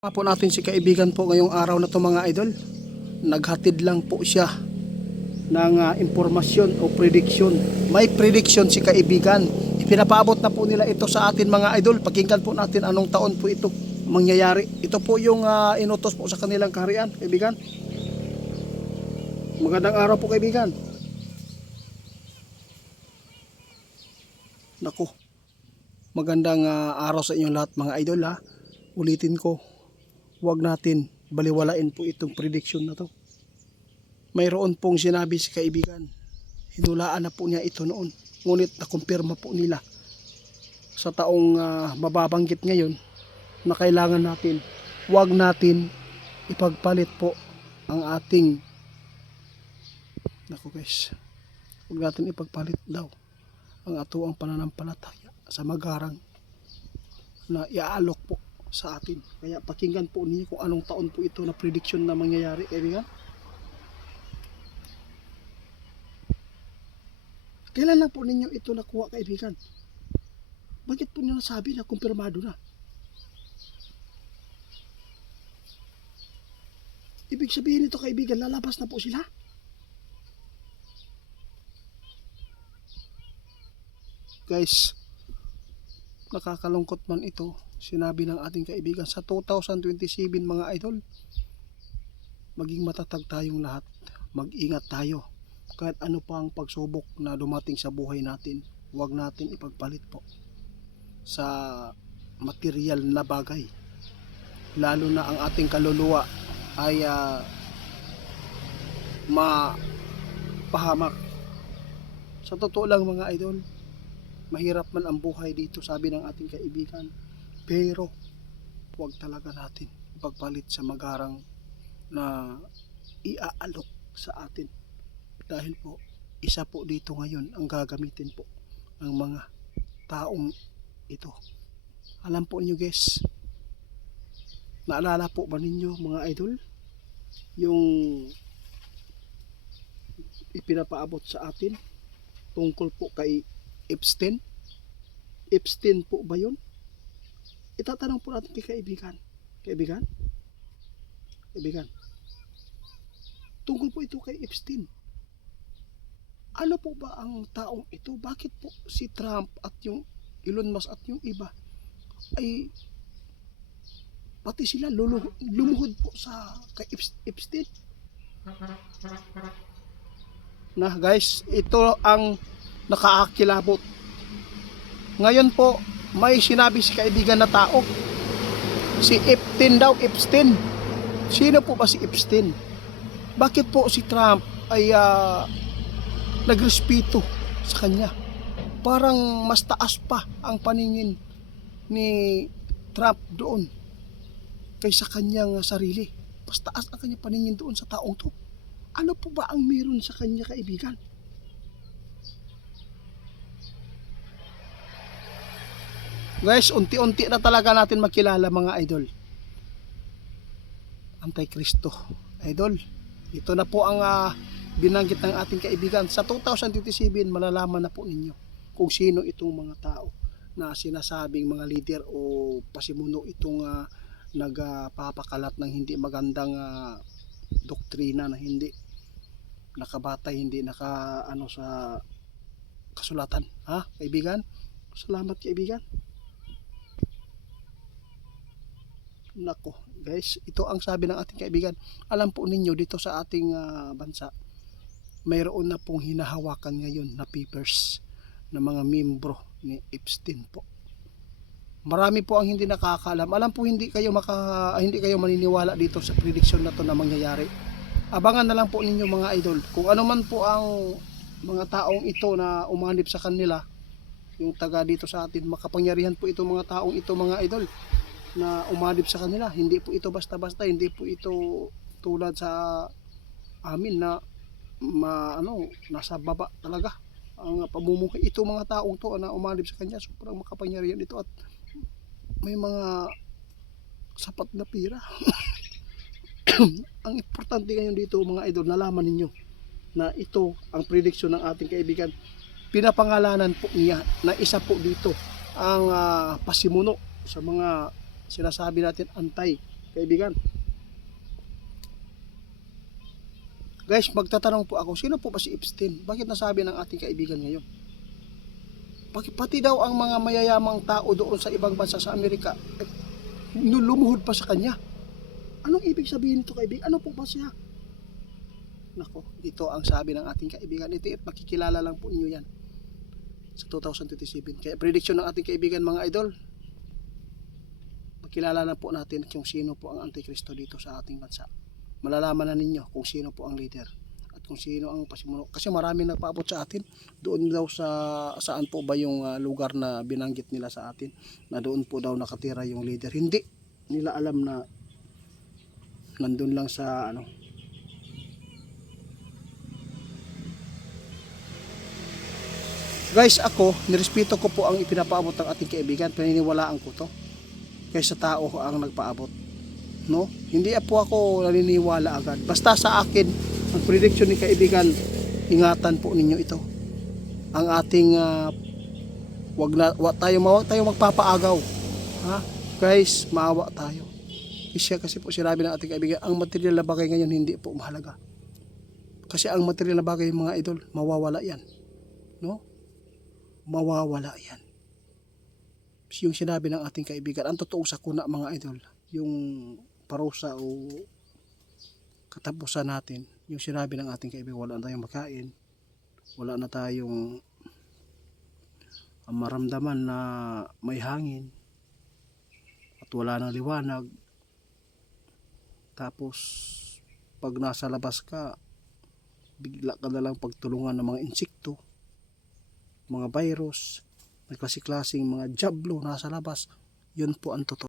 Po natin si kaibigan po ngayong araw na to mga idol. Naghatid lang po siya ng impormasyon o prediction. May prediction si kaibigan. Ipinapaabot na po nila ito sa atin mga idol. Pakinggan po natin anong taon po ito mangyayari. Ito po yung inutos po sa kanilang kaharian, kaibigan. Magandang araw po kaibigan. Nako. Magandang araw sa inyong lahat mga idol ha. Ulitin ko. Huwag natin baliwalain po itong prediction na to. Mayroon pong sinabi si kaibigan. Hinulaan na po niya ito noon. Ngunit nakumpirma po nila sa taong mababanggit ngayon na kailangan natin, huwag natin ipagpalit po ang ating, naku guys, huwag natin ipagpalit daw ang atuang pananampalataya sa magarang na iaalok po sa atin. Kaya pakinggan po niyo kung anong taon po ito na prediction na mangyayari, kaibigan. Kailan na po ninyo ito nakuha, kaibigan? Bakit po niyo nasabi na kumpirmado na? Ibig sabihin nito, kaibigan, lalabas na po sila? Guys, nakakalungkot man ito. Sinabi ng ating kaibigan sa 2027 mga idol, maging matatag tayong lahat, mag-ingat tayo kahit ano pa ang pagsubok na dumating sa buhay natin. Huwag natin ipagpalit po sa material na bagay, lalo na ang ating kaluluwa ay mapahamak. Sa totoo lang mga idol, mahirap man ang buhay dito, sabi ng ating kaibigan, pero huwag talaga natin ipagpalit sa magarang na iaalok sa atin. Dahil po, isa po dito ngayon ang gagamitin po ng mga taong ito. Alam po niyo guys, naalala po ba ninyo mga idol, yung ipinapaabot sa atin tungkol po kay Epstein? Epstein po ba yun? Itatanong po natin kay kaibigan. Kaibigan? Kaibigan. Tungkol po ito kay Epstein. Ano po ba ang taong ito? Bakit po si Trump at yung Elon Musk at yung iba ay pati sila lumuhod po sa kay Epstein? Na guys, ito ang nakaakilabot. Ngayon po, may sinabi si kaibigan na tao, si Epstein daw, Epstein. Sino po ba si Epstein? Bakit po si Trump ay nagrespeto sa kanya? Parang mas taas pa ang paningin ni Trump doon kaysa kanyang sarili. Mas taas ang kanyang paningin doon sa taong to. Ano po ba ang meron sa kanya, kaibigan? Guys, unti-unti na talaga natin makilala mga idol. Antikristo, idol. Ito na po ang binanggit ng ating kaibigan. Sa 2027, malalaman na po ninyo kung sino itong mga tao na sinasabing mga leader o pasimuno itong nagpapakalat ng hindi magandang doktrina na hindi nakabatay, hindi naka sa kasulatan. Ha, kaibigan? Salamat, kaibigan. Nako guys, ito ang sabi ng ating kaibigan. Alam po ninyo dito sa ating bansa, mayroon na pong hinahawakan ngayon na papers ng mga membro ni Epstein po. Marami po ang hindi nakakaalam. Alam po hindi kayo maniniwala dito sa prediction na to na mangyayari. Abangan na lang po ninyo mga idol. Kung ano man po ang mga taong ito na umanib sa kanila, yung taga dito sa atin, makapangyarihan po itong mga taong ito mga idol na umanib sa kanila. Hindi po ito basta-basta, hindi po ito tulad sa amin na nasa baba talaga ang pamumuhay. Ito mga taong to na umanib sa kanya, sobrang makapangyarihan ito at may mga sapat na pira. Ang importante ngayon dito mga idol, nalaman ninyo na ito ang prediction ng ating kaibigan. Pinapangalanan po niya na isa po dito ang pasimuno sa mga sinasabi natin kaibigan. Guys, magtatanong po ako, sino po ba si Epstein? Bakit nasabi ng ating kaibigan ngayon? Bakit pati daw ang mga mayayamang tao doon sa ibang bansa sa Amerika, lumuhod pa sa kanya? Anong ibig sabihin nito, kaibigan? Ano po ba siya? Nako, ito ang sabi ng ating kaibigan. Ito at makikilala lang po ninyo yan sa 2027. Kaya prediction ng ating kaibigan mga idol, makilala na po natin kung sino po ang Antikristo dito sa ating bansa. Malalaman na ninyo kung sino po ang leader at kung sino ang pasimuno. Kasi marami nagpaabot sa atin. Doon daw sa saan po ba yung lugar na binanggit nila sa atin na doon po daw nakatira yung leader. Hindi nila alam na nandun lang sa ano. Guys, ako, nirespeto ko po ang ipinapaabot ng ating kaibigan. Paniniwalaan ko to. Kaysa tao ang nagpaabot. No? Hindi po ako naniniwala agad. Basta sa akin, ang prediction ni kaibigan, ingatan po ninyo ito. Ang ating wag tayo magpapaagaw. Ha? Guys, maawa tayo. Kasi po sinabi ng ating kaibigan, ang material na bagay ngayon hindi po mahalaga. Kasi ang material na bagay, mga idol, mawawala yan. No? Mawawala yan. Yung sinabi ng ating kaibigan, ang totoong sakuna, mga idol, yung parusa o katapusan natin, yung sinabi ng ating kaibigan, wala na tayong makain, wala na tayong maramdaman na may hangin at wala nang liwanag. Tapos pag nasa labas ka, bigla ka na lang pagtulungan ng mga insekto, mga virus, may klase-klaseng mga jablo nasa labas. Yun po ang totoo.